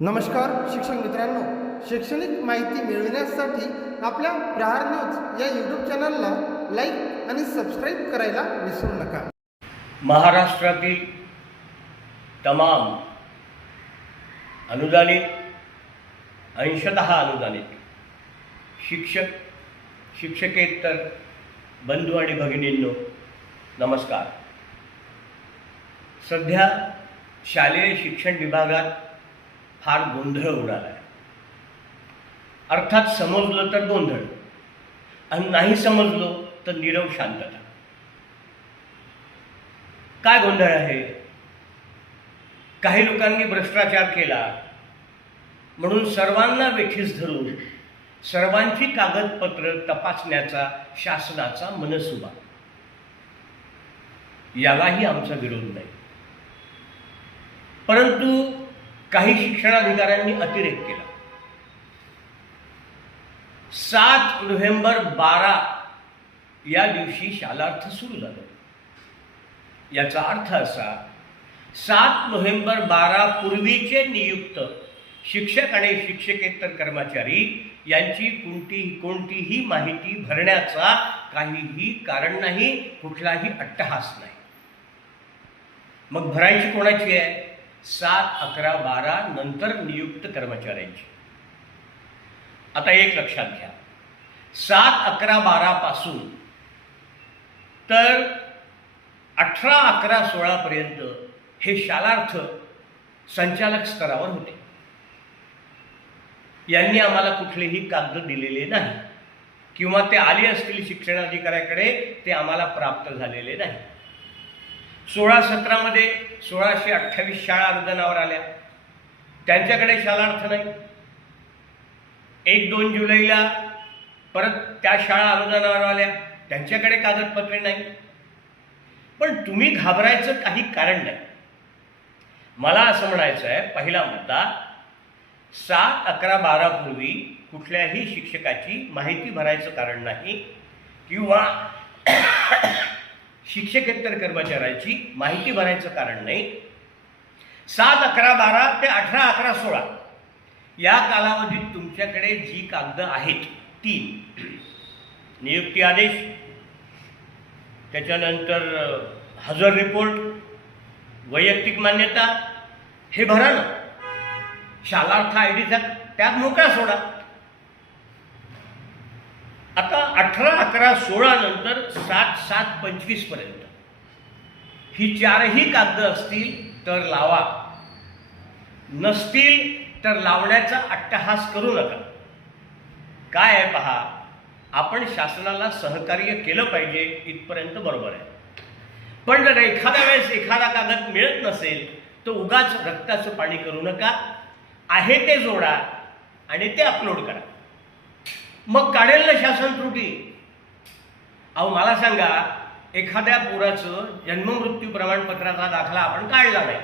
नमस्कार शिक्षक मित्रांनो. शैक्षणिक माहिती मिळविण्यासाठी आपल्या प्रहार न्यूज या यूट्यूब चॅनलला लाईक आणि सबस्क्राईब करायला विसरू नका. महाराष्ट्रातील तमाम अनुदानित अंशतः अनुदानित शिक्षक शिक्षकेतर बंधू आणि भगिनींनो नमस्कार. सध्या शालेय शिक्षण विभागात फार गोंधळ उडाला आहे अर्थात समजलं तर गोंधळ. आणि नाही समजलो तर नीरव शांतता. काय गोंधळ आहे? काही लोकांनी भ्रष्टाचार केला. म्हणून सर्वांना वेठीस धरून सर्वांची कागदपत्र तपासण्याचा शासनाचा मनसुबा यालाही आमचा विरोध नाही. परंतु काही शिक्षणाधिकाऱ्यांनी अतिरेक केला. सात नोव्हेंबर बारा या दिवशी शालार्थ सुरू झालं. याचा अर्थ असा सात नोव्हेंबर बारा पूर्वीचे नियुक्त शिक्षक आणि शिक्षकेतर कर्मचारी यांची कोणती कोणतीही माहिती भरण्याचा काहीही कारण नाही कुठलाही अट्टहास नाही. मग भरायची कोणाची आहे? सात अकरा बारा नंतर नियुक्त कर्मचाऱ्यांची. आता एक लक्षात घ्या. सात अकरा बारापासून तर अठरा अकरा सोळापर्यंत हे शालार्थ संचालक स्तरावर होते. यांनी आम्हाला कुठलेही कागद दिलेले नाही. किंवा ते आले असतील शिक्षणाधिकाऱ्याकडे ते आम्हाला प्राप्त झालेले नाही. सोळा सतरामध्ये सोळाशे अठ्ठावीस शाळा अनुदानावर आल्या. त्यांच्याकडे शालार्थ नाही. एक दोन जुलैला परत त्या शाळा अनुदानावर आल्या. त्यांच्याकडे कागदपत्रे नाही. पण तुम्ही घाबरायचं काही कारण नाही. मला असं म्हणायचं आहे पहिला मुद्दा सात अकरा बारापूर्वी कुठल्याही शिक्षकाची माहिती भरायचं कारण नाही. किंवा शिक्षकेतर कर्मचाऱ्याची माहिती भरायचं कारण नाही. सात अकरा बारा ते अठरा अकरा सोळा. या कालावधीत तुमच्याकडे जी कागद आहेत ती नियुक्ती आदेश. त्याच्यानंतर हजर रिपोर्ट. वैयक्तिक मान्यता. हे भरा ना. शालार्थ आय डीचा त्यात मोकळा सोडा. आता अठरा अकरा सोळा नंतर सात सात पंचवीसपर्यंत. ही चारही कागद असतील तर लावा. नसतील तर लावण्याचा अट्टहास करू नका. काय आहे पहा आपण शासनाला सहकार्य केलं पाहिजे इथपर्यंत बरोबर आहे. पण जर एखाद्या वेळेस एखादा कागद मिळत नसेल तर उगाच रक्ताचं पाणी करू नका. आहे ते जोडा आणि ते अपलोड करा. मग काढेल ना शासन त्रुटी. अहो मला सांगा एखाद्या पोराचं जन्ममृत्यू प्रमाणपत्राचा दाखला आपण काढला नाही.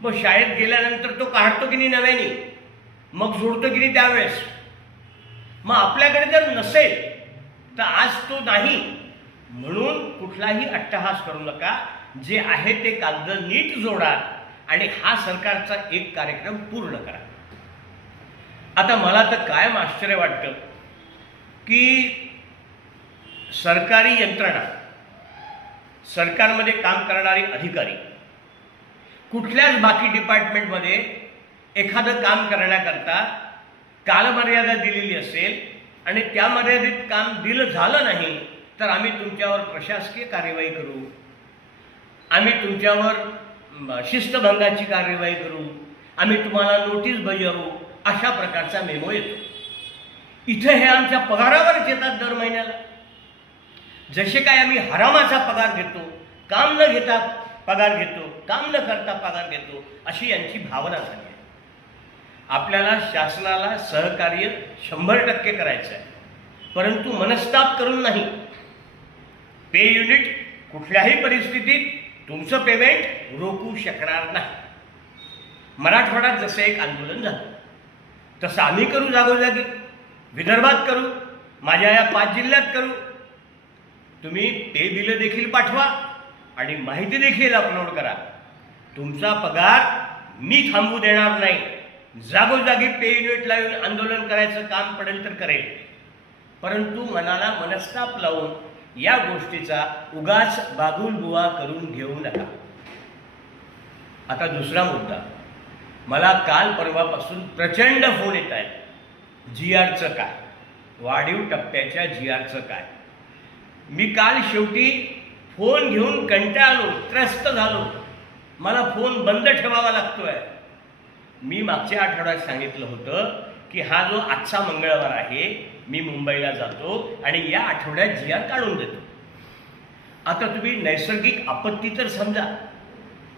मग शाळेत गेल्यानंतर तो काढतो की नाही नव्याने? मग जोडतो की नाही त्यावेळेस? मग आपल्याकडे जर नसेल तर आज तो नाही. म्हणून कुठलाही अट्टहास करू नका. जे आहे ते कागद नीट जोडा आणि हा सरकारचा एक कार्यक्रम पूर्ण करा. आता मला तर कायम आश्चर्य वाटतं. की सरकारी यंत्रणा सरकारमध्ये काम करणारे अधिकारी कुठल्याच बाकी डिपार्टमेंटमध्ये एखादं काम करण्याकरता कालमर्यादा दिलेली असेल आणि त्या मर्यादित काम दिलं झालं नाही तर आम्ही तुमच्यावर प्रशासकीय कार्यवाही करू. आम्ही तुमच्यावर शिस्तभंगाची कार्यवाही करू. आम्ही तुम्हाला नोटीस बजावू. अशा प्रकारचा मेमो येतो. इथं हे आमच्या पगारावरच येतात दर महिन्याला. जसे काय आम्ही हरामाचा पगार घेतो काम न घेता पगार घेतो काम न करता पगार घेतो अशी यांची भावना झाली आहे. आपल्याला शासनाला सहकार्य शंभर टक्के करायचं आहे परंतु मनस्ताप करून नाही. पे युनिट कुठल्याही परिस्थितीत तुमचं पेमेंट रोखू शकणार नाही. मराठवाड्यात जसं एक आंदोलन झालं तसं आम्ही करू जागोजागी. विदर्भात करू माझ्या या पाच जिल्ह्यात करू. तुम्ही ते बिलं देखील पाठवा आणि माहिती देखील अपलोड करा. तुमचा पगार मी थांबू देणार नाही. जागोजागी पे युनिट लावून आंदोलन करायचं काम पडेल तर करेल. परंतु मनाला मनस्ताप लावून या गोष्टीचा उगाच बागुलबुवा करून घेऊ नका. आता दुसरा मुद्दा. मला काल परवापासून प्रचंड फोन येत आहेत. जी आरचं काय? वाढीव टप्प्याच्या जी आरचं काय? मी काल शेवटी फोन घेऊन कंटाळलो त्रस्त झालो. मला फोन बंद ठेवावा लागतोय. मी मागच्या आठवड्यात सांगितलं होतं की हा जो आजचा मंगळवार आहे मी मुंबईला जातो आणि या आठवड्यात जी आर काढून देतो. आता तुम्ही नैसर्गिक आपत्ती तर समजा.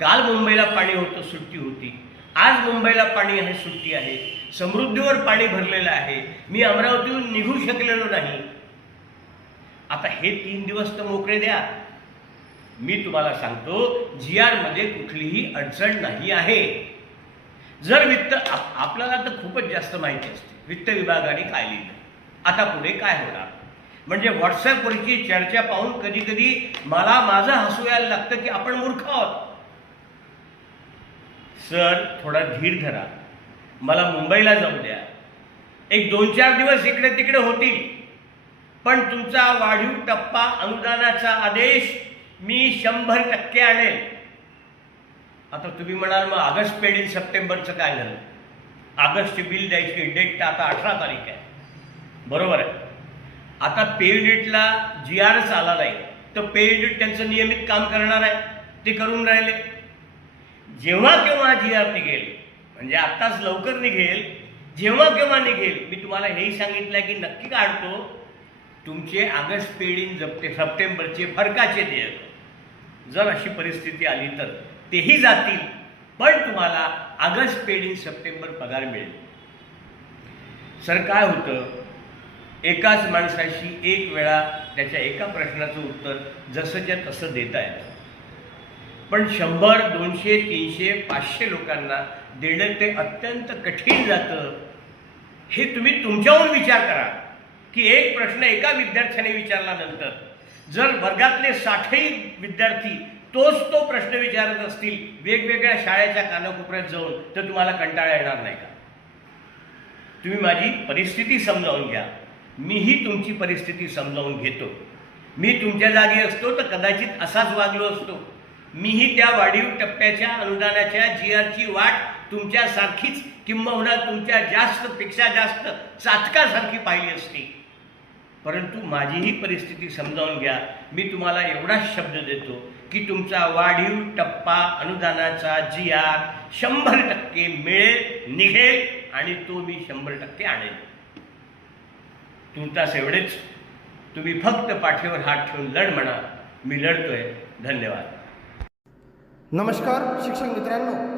काल मुंबईला पाणी होतं सुट्टी होती. आज मुंबईला पाणी आहे सुट्टी आहे. समृद्धीवर पाणी भरलेलं आहे. मी अमरावतीहून निघू शकलेलो नाही. आता हे तीन दिवस तर मोकळे द्या. मी तुम्हाला सांगतो जी आरमध्ये कुठलीही अडचण नाही आहे. जर वित्त आपल्याला तर खूपच जास्त माहिती असते. वित्त विभागाने काय लिहिलं आता पुढे काय होणार? म्हणजे व्हॉट्सअपवरची चर्चा पाहून कधी कधी मला माझं हसू यायला लागतं की आपण मूर्ख आहोत. सर थोडा धीर धरा. मला मुंबईला जाऊ द्या. एक दोन चार दिवस इकडे तिकडे होतील. पण तुमचा वाढीव टप्पा अनुदानाचा आदेश मी शंभर टक्के आणेल. आता तुम्ही म्हणाल मग ऑगस्ट पेडील सप्टेंबरचं काय झालं? ऑगस्टची बिल द्यायची डेट तर आता अठरा तारीख आहे. बरोबर आहे. आता पे युनिटला जी आरच आला नाही तर पे युनिट त्यांचं नियमित काम करणार आहे. ते करून राहिले. जेव्हा केव्हा जी आर निघेल म्हणजे आत्ताच लवकर निघेल. जेव्हा केव्हा निघेल मी तुम्हाला हेही सांगितलं की नक्की काढतो. तुमचे ऑगस्ट पेडीन जप्ते सप्टेंबरचे फरकाचे देयक जर अशी परिस्थिती आली तर तेही जातील पण तुम्हाला ऑगस्ट पेडीन सप्टेंबर पगार मिळेल. सर काय होतं? एकाच माणसाशी एक वेळा त्याच्या एका प्रश्नाचं उत्तर जसंच्या तसं देता येतं. पण शंभर दोनशे तीनशे पाचशे लोकांना देणं ते अत्यंत कठीण जातं. हे तुम्ही तुमच्याहून विचार करा. की एक प्रश्न एका विद्यार्थ्याने विचारल्यानंतर जर वर्गातले साठही विद्यार्थी तोच तो प्रश्न विचारत असतील वेगवेगळ्या शाळेच्या कानाकोपऱ्यात जाऊन तर तुम्हाला कंटाळा येणार नाही का? तुम्ही माझी परिस्थिती समजावून घ्या. मीही तुमची परिस्थिती समजावून घेतो. मी तुमच्या जागी असतो तर कदाचित असाच वागलो असतो. मीही त्या वाढीव टप्प्याच्या अनुदानाच्या जी आरची वाट तुमच्यासारखीच किंबहुना तुमच्या जास्तपेक्षा जास्त चाटकासारखी पाहिली असती. परंतु माझीही परिस्थिती समजावून घ्या. मी तुम्हाला एवढाच शब्द देतो की तुमचा वाढीव टप्पा अनुदानाचा जी आर शंभर टक्के मिळेल निघेल आणि तो मी शंभर टक्के आणेल. तुमचाच एवढेच तुम्ही फक्त पाठीवर हात ठेवून लढ म्हणा. मी लढतोय. धन्यवाद. नमस्कार शिक्षक मित्रांनो.